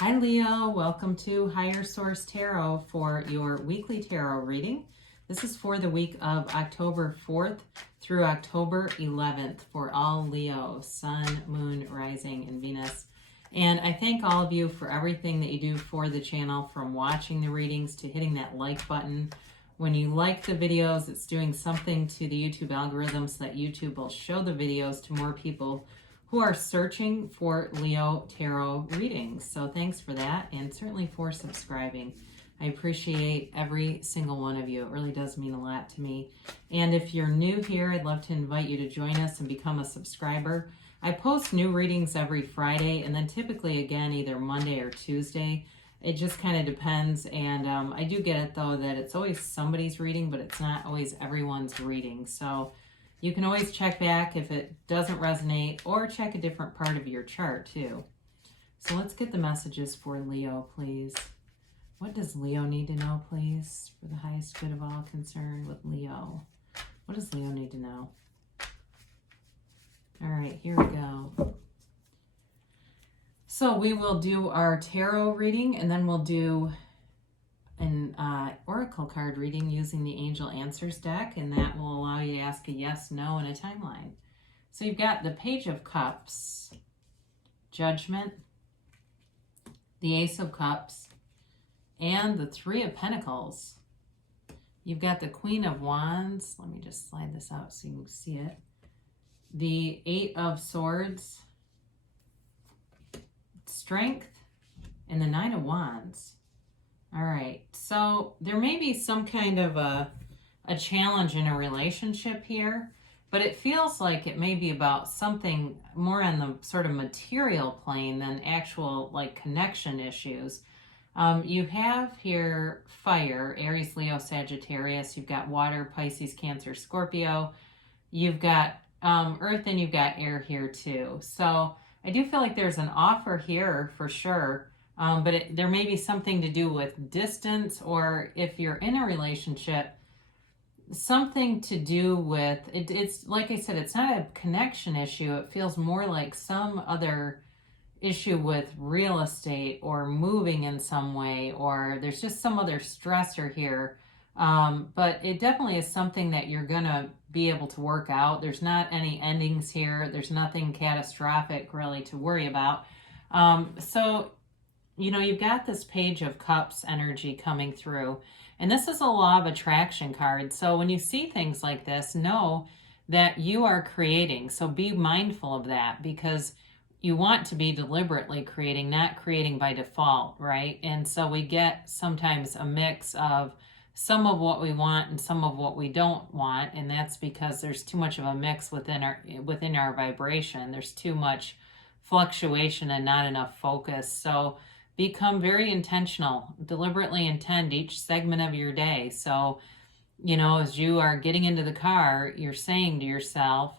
Hi Leo, welcome to Higher Source Tarot for your weekly tarot reading. This is for the week of October 4th through October 11th for all Leo, Sun, Moon, Rising, and Venus. And I thank all of you for everything that you do for the channel, from watching the readings to hitting that like button. When you like the videos, it's doing something to the YouTube algorithm so that YouTube will show the videos to more people who are searching for Leo tarot readings. So thanks for that, and certainly for subscribing. I appreciate every single one of you. It really does mean a lot to me. And if you're new here, I'd love to invite you to join us and become a subscriber. I post new readings every Friday, and then typically again either Monday or Tuesday. It just kind of depends, and I do get it though that it's always somebody's reading, but it's not always everyone's reading. So you can always check back if it doesn't resonate, or check a different part of your chart too. So let's get the messages for Leo, please. What does Leo need to know, please, for the highest good of all concerned with Leo? What does Leo need to know? All right, here we go. So we will do our tarot reading, and then we'll do an oracle card reading using the Angel Answers deck, and that will allow you to ask a yes, no, and a timeline. So you've got the Page of Cups, Judgment, the Ace of Cups, and the Three of Pentacles. You've got the Queen of Wands. Let me just slide this out so you can see it. The Eight of Swords, Strength, and the Nine of Wands. All right, so there may be some kind of a challenge in a relationship here, but it feels like it may be about something more on the sort of material plane than actual like connection issues. You have here fire, Aries, Leo, Sagittarius. You've got water, Pisces, Cancer, Scorpio. You've got earth, and you've got air here too. So I do feel like there's an offer here for sure. But there may be something to do with distance, or if you're in a relationship, something to do with, it's like I said, it's not a connection issue. It feels more like some other issue with real estate or moving in some way, or there's just some other stressor here. But it definitely is something that you're going to be able to work out. There's not any endings here. There's nothing catastrophic really to worry about. So you know, you've got this Page of Cups energy coming through, and this is a law of attraction card. So when you see things like this, know that you are creating. So be mindful of that, because you want to be deliberately creating, not creating by default, right? And so we get sometimes a mix of some of what we want and some of what we don't want, and that's because there's too much of a mix within our vibration. There's too much fluctuation and not enough focus. So become very intentional, deliberately intend each segment of your day. So, you know, as you are getting into the car, you're saying to yourself,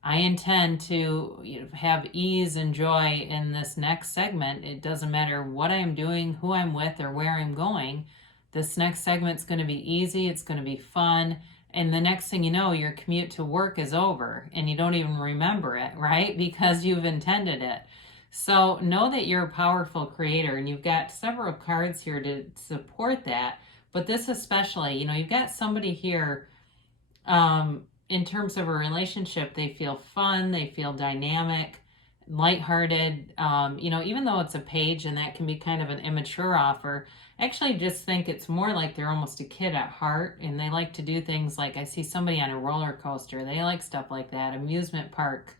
I intend to have ease and joy in this next segment. It doesn't matter what I'm doing, who I'm with, or where I'm going. This next segment's going to be easy. It's going to be fun. And the next thing you know, your commute to work is over and you don't even remember it, right? Because you've intended it. So know that you're a powerful creator, and you've got several cards here to support that. But this especially, you know, you've got somebody here in terms of a relationship. They feel fun, they feel dynamic, lighthearted. You know, even though it's a page and that can be kind of an immature offer, I actually just think it's more like they're almost a kid at heart, and they like to do things like, I see somebody on a roller coaster. They like stuff like that, amusement park.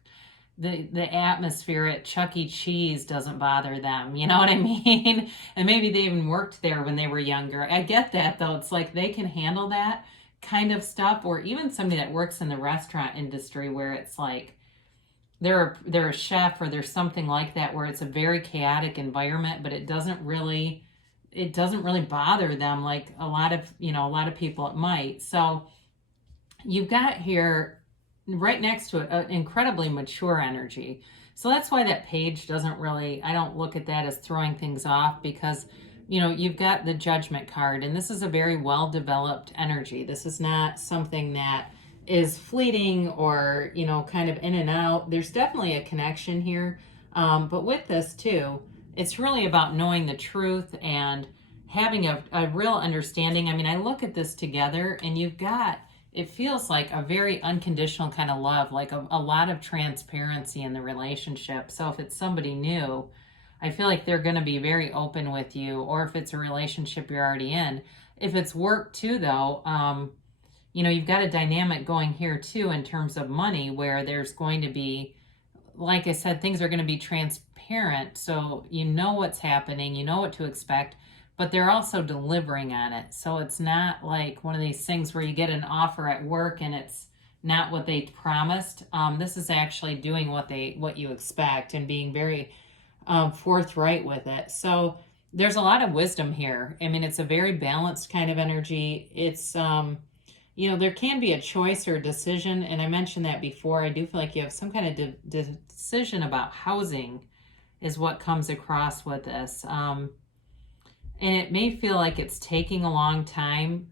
The atmosphere at Chuck E. Cheese doesn't bother them, you know what I mean? And maybe they even worked there when they were younger. I get that though. It's like they can handle that kind of stuff, or even somebody that works in the restaurant industry where it's like they're a chef, or there's something like that where it's a very chaotic environment, but it doesn't really bother them like a lot of people it might. So you've got here right next to it an incredibly mature energy. So that's why that page doesn't really, I don't look at that as throwing things off, because you know, you've got the Judgment card, and this is a very well developed energy. This is not something that is fleeting or, you know, kind of in and out. There's definitely a connection here. But with this too, it's really about knowing the truth and having a real understanding. I mean, I look at this together and you've got, it feels like a very unconditional kind of love, like a lot of transparency in the relationship. So if it's somebody new, I feel like they're going to be very open with you, or if it's a relationship you're already in. If it's work too, though, you've got a dynamic going here too in terms of money where there's going to be, like I said, things are going to be transparent. So you know what's happening, you know what to expect, but they're also delivering on it. So it's not like one of these things where you get an offer at work and it's not what they promised. This is actually doing what you expect and being very forthright with it. So there's a lot of wisdom here. I mean, it's a very balanced kind of energy. It's there can be a choice or a decision, and I mentioned that before. I do feel like you have some kind of decision about housing is what comes across with this. And it may feel like it's taking a long time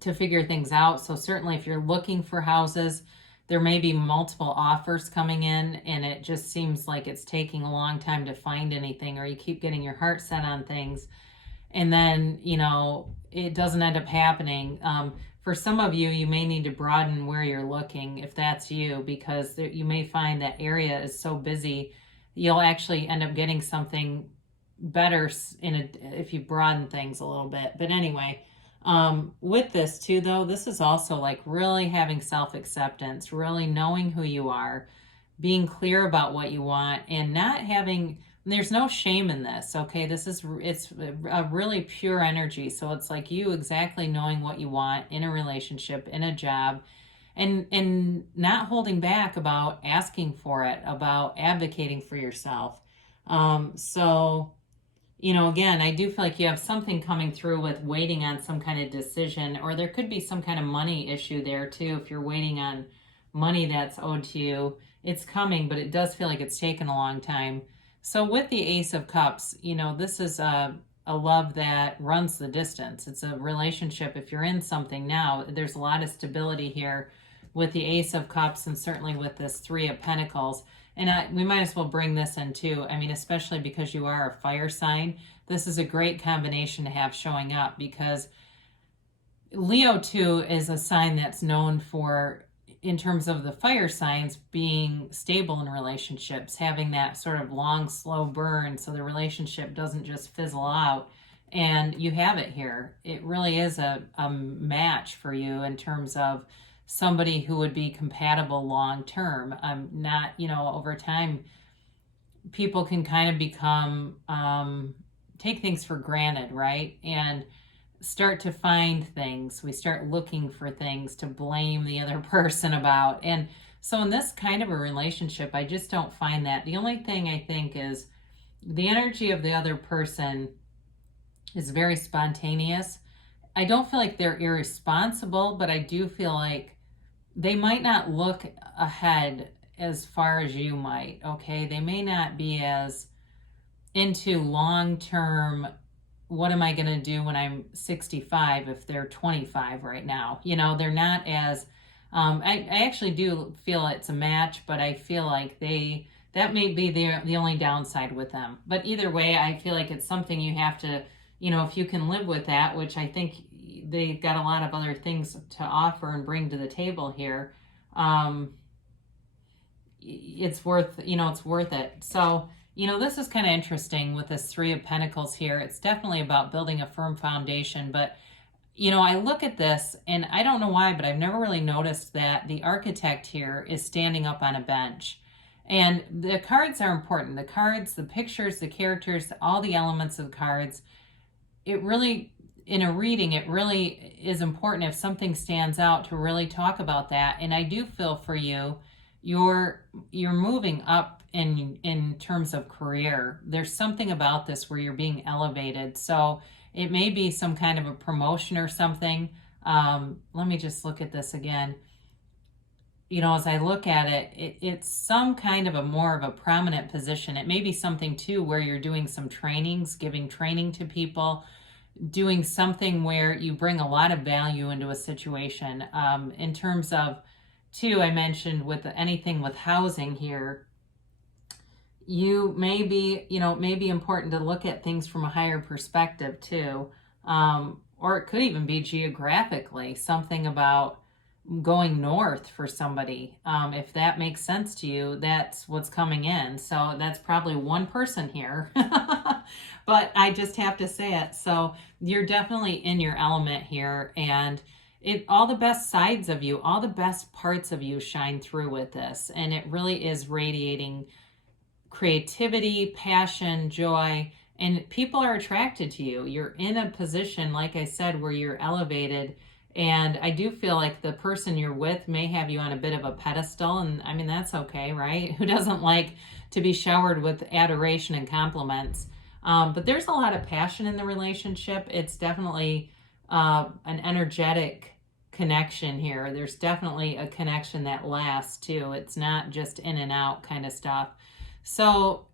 to figure things out. So certainly if you're looking for houses, there may be multiple offers coming in, and it just seems like it's taking a long time to find anything, or you keep getting your heart set on things, and then, it doesn't end up happening. For some of you, you may need to broaden where you're looking if that's you, because you may find that area is so busy, you'll actually end up getting something better if you broaden things a little bit. But anyway, with this too, though, this is also like really having self-acceptance, really knowing who you are, being clear about what you want, and not having, there's no shame in this. Okay. It's a really pure energy. So it's like you exactly knowing what you want in a relationship, in a job, and not holding back about asking for it, about advocating for yourself. Again, I do feel like you have something coming through with waiting on some kind of decision, or there could be some kind of money issue there too. If you're waiting on money that's owed to you, it's coming, but it does feel like it's taken a long time. So with the Ace of Cups, this is a love that runs the distance. It's a relationship. If you're in something now, there's a lot of stability here with the Ace of Cups, and certainly with this Three of Pentacles. And we might as well bring this in too. I mean, especially because you are a fire sign, this is a great combination to have showing up, because Leo too is a sign that's known for, in terms of the fire signs, being stable in relationships, having that sort of long, slow burn so the relationship doesn't just fizzle out. And you have it here. It really is a match for you in terms of somebody who would be compatible long term. Not, over time, people can kind of become, take things for granted, right? And start to find things. We start looking for things to blame the other person about. And so in this kind of a relationship, I just don't find that. The only thing I think is the energy of the other person is very spontaneous. I don't feel like they're irresponsible, but I do feel like they might not look ahead as far as you might, okay? They may not be as into long-term, what am I going to do when I'm 65 if they're 25 right now? They're not as, I actually do feel it's a match, but I feel like that may be the only downside with them. But either way, I feel like it's something you have to, if you can live with that, which I think they've got a lot of other things to offer and bring to the table here. It's worth it. So, this is kind of interesting with this Three of Pentacles here. It's definitely about building a firm foundation, but I look at this and I don't know why, but I've never really noticed that the Architect here is standing up on a bench. And the cards are important. The cards, the pictures, the characters, all the elements of the cards, it really, in a reading, it really is important if something stands out to really talk about that. And I do feel for you, you're moving up in terms of career. There's something about this where you're being elevated. So it may be some kind of a promotion or something. Let me just look at this again. As I look at it, it's some kind of more of a prominent position. It may be something too where you're doing some trainings, giving training to people, doing something where you bring a lot of value into a situation. In terms of too, I mentioned with anything with housing here, you may be, it may be important to look at things from a higher perspective too. Or it could even be geographically, something about going north for somebody. If that makes sense to you, that's what's coming in. So that's probably one person here. But I just have to say it. So you're definitely in your element here, and all the best sides of you, all the best parts of you shine through with this. And it really is radiating creativity, passion, joy, and people are attracted to you. You're in a position, like I said, where you're elevated. And I do feel like the person you're with may have you on a bit of a pedestal. And I mean, that's okay, right? Who doesn't like to be showered with adoration and compliments? But there's a lot of passion in the relationship. It's definitely an energetic connection here. There's definitely a connection that lasts too. It's not just in and out kind of stuff. So,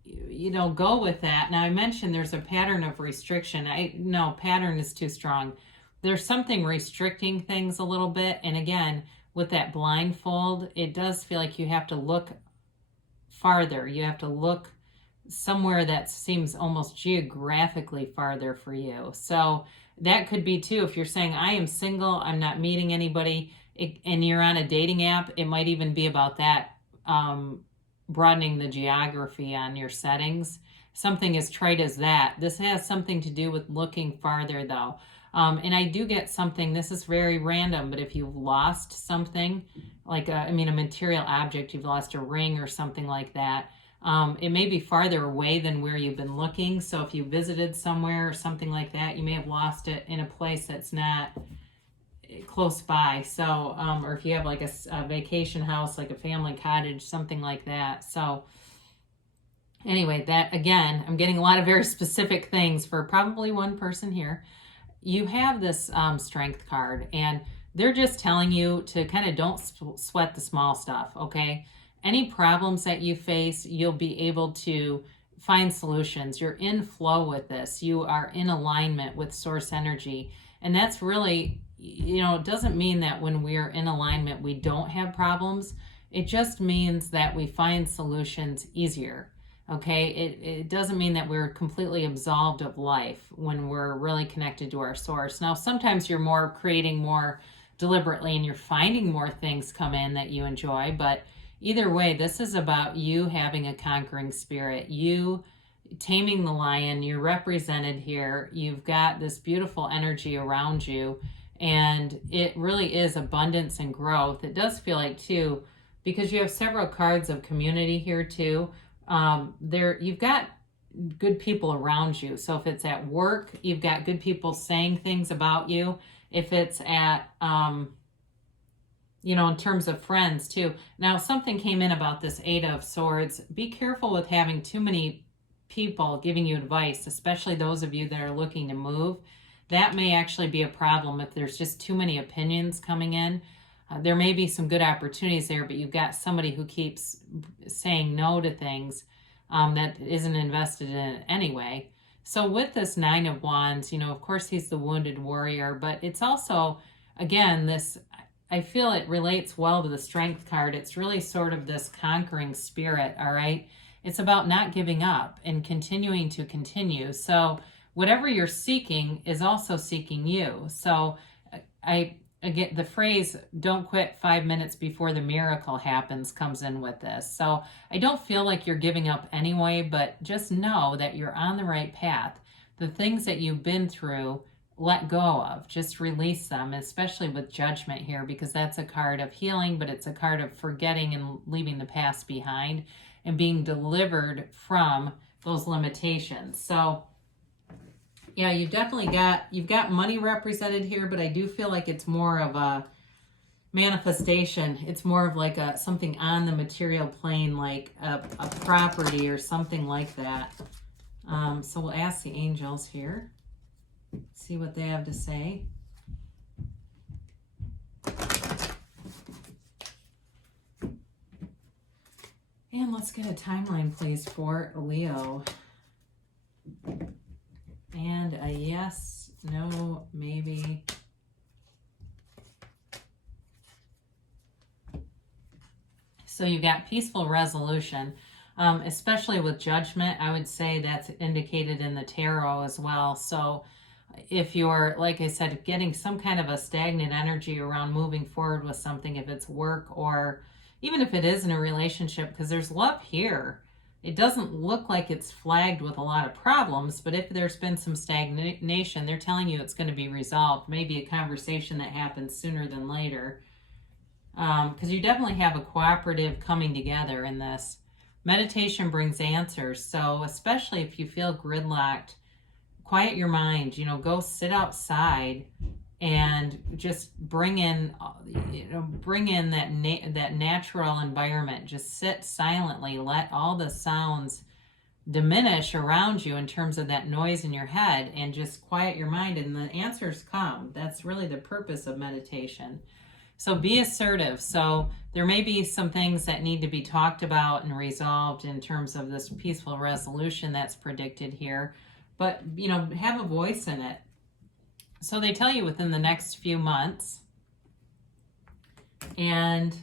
go with that. Now, I mentioned there's a pattern of restriction. No, pattern is too strong. There's something restricting things a little bit. And again, with that blindfold, it does feel like you have to look farther. You have to look somewhere that seems almost geographically farther for you. So that could be too, if you're saying, I am single, I'm not meeting anybody, and you're on a dating app, it might even be about that, broadening the geography on your settings. Something as trite as that. This has something to do with looking farther though. And I do get something, this is very random, but if you've lost something, like a material object, you've lost a ring or something like that, it may be farther away than where you've been looking. So if you visited somewhere or something like that, you may have lost it in a place that's not close by. So, or if you have like a vacation house, like a family cottage, something like that. So anyway, that again, I'm getting a lot of very specific things for probably one person here. You have this strength card, and they're just telling you to kind of don't sweat the small stuff, okay? Any problems that you face, you'll be able to find solutions. You're in flow with this. You are in alignment with source energy. And that's really, it doesn't mean that when we're in alignment, we don't have problems. It just means that we find solutions easier. Okay, it doesn't mean that we're completely absolved of life when we're really connected to our source. Now, sometimes you're more creating more deliberately and you're finding more things come in that you enjoy, but either way, this is about you having a conquering spirit, you taming the lion. You're represented here. You've got this beautiful energy around you, and it really is abundance and growth. It does feel like too, because you have several cards of community here too. You've got good people around you. So if it's at work, you've got good people saying things about you. If it's at, in terms of friends too. Now, something came in about this Eight of Swords. Be careful with having too many people giving you advice, especially those of you that are looking to move. That may actually be a problem if there's just too many opinions coming in. There may be some good opportunities there, but you've got somebody who keeps saying no to things that isn't invested in it anyway. So with this Nine of Wands, of course he's the wounded warrior, but it's also, again, I feel it relates well to the Strength card. It's really sort of this conquering spirit, all right? It's about not giving up and continuing to continue. So whatever you're seeking is also seeking you. So again, the phrase, don't quit 5 minutes before the miracle happens, comes in with this. So I don't feel like you're giving up anyway, but just know that you're on the right path. The things that you've been through, let go of. Just release them, especially with Judgment here, because that's a card of healing, but it's a card of forgetting and leaving the past behind and being delivered from those limitations. So yeah, you've got money represented here, but I do feel like it's more of a manifestation. It's more of like something on the material plane, like a property or something like that. So we'll ask the angels here, see what they have to say. And let's get a timeline, please, for Leo. And a yes, no, maybe. So you got peaceful resolution. especially with Judgment. I would say that's indicated in the tarot as well. So if you're, like I said, getting some kind of a stagnant energy around moving forward with something, if it's work or even if it is in a relationship, because there's love here. It doesn't look like it's flagged with a lot of problems, but if there's been some stagnation, they're telling you it's going to be resolved. Maybe a conversation that happens sooner than later. Because you definitely have a cooperative coming together in this. Meditation brings answers. So especially if you feel gridlocked, quiet your mind, go sit outside and just bring in that natural environment. Just sit silently, let all the sounds diminish around you in terms of that noise in your head, and just quiet your mind, and the answers come. That's really the purpose of meditation. So be assertive. So there may be some things that need to be talked about and resolved in terms of this peaceful resolution that's predicted here, but have a voice in it. So they tell you within the next few months. And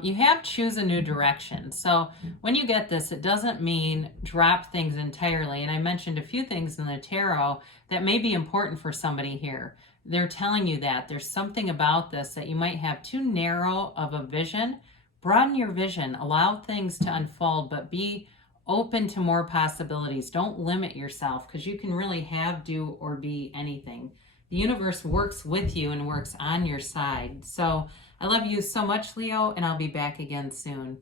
you have choose a new direction. So when you get this, it doesn't mean drop things entirely. And I mentioned a few things in the tarot that may be important for somebody here. They're telling you that there's something about this that you might have too narrow of a vision. Broaden your vision, allow things to unfold, but be open to more possibilities. Don't limit yourself, because you can really have, do, or be anything. The universe works with you and works on your side. So I love you so much, Leo, and I'll be back again soon.